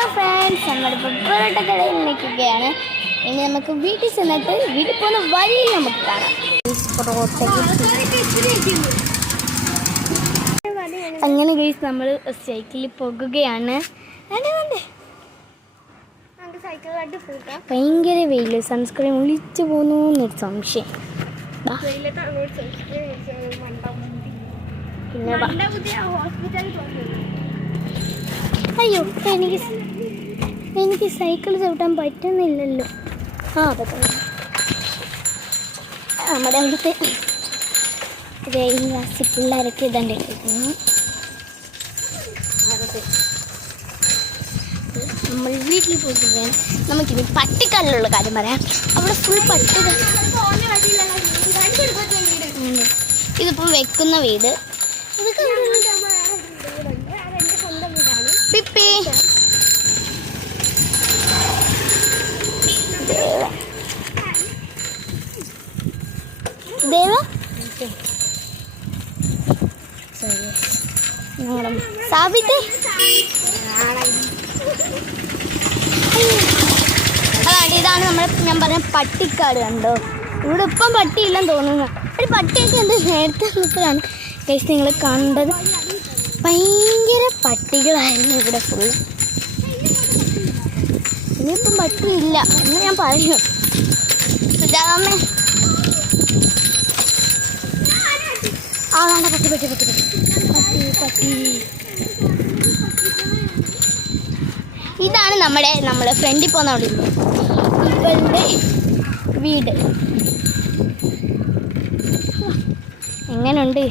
Hello friends, നമ്മളിപ്പോൾ പൊറോട്ട കടയിൽ നിൽക്കുകയാണ്. ഇനി നമുക്ക് വീട്ടിൽ ചെന്നിട്ട് വീട്ടിൽ പോകുന്ന വഴിയിൽ നമുക്ക് കാണാം. അങ്ങനെ ഗൈസ് നമ്മൾ സൈക്കിളിൽ പോകുകയാണ്. ഭയങ്കര വെയിൽ, സൺസ്ക്രീൻ ഒളിച്ചു പോകുന്നു എന്നൊരു സംശയം. പിന്നെ അയ്യോ, എനിക്ക് സൈക്കിൾ ചവിട്ടാൻ പറ്റുന്നില്ലല്ലോ. പറ്റുന്നു. നമ്മുടെ അവിടുത്തെ ക്ലാസ്സിൽ പിള്ളേരൊക്കെ ഇതാണ്ട് കളിക്കുന്നു. നമ്മൾ വീട്ടിൽ പോവുകയാണ്. നമുക്കിനി പട്ടിക്കാലിലുള്ള കാര്യം പറയാം. അവിടെ ഫുൾ പട്ടിക. ഇതിപ്പോൾ വെക്കുന്ന വീട്. പിപ്പി ദേവ സാബിത്തെ അതാണ്. ഇതാണ് ഞാൻ പറഞ്ഞ പട്ടിക്കാട്. കണ്ടോ, ഇവിടെ ഇപ്പം പട്ടിയില്ലെന്ന് തോന്നുന്നു. ഒരു പട്ടിയൊക്കെ എന്താ നേരത്തെ നിൽക്കലാണ് ഗൈസ് നിങ്ങൾ കണ്ടത്. ഭയങ്കര പട്ടികളായിരുന്നു ഇവിടെ ഫുൾ. ഇനിയിപ്പം പട്ടിയില്ല എന്ന് ഞാൻ പറയൂ. സുജാതമ്മേ, ആളാണ്ട പട്ടി പട്ടി പട്ടി പട്ടി പട്ടി. ഇതാണ് നമ്മുടെ ഫ്രണ്ടിൽ പോകുന്ന അവിടെ ഇവളുടെ വീട്. എങ്ങനെയുണ്ട്?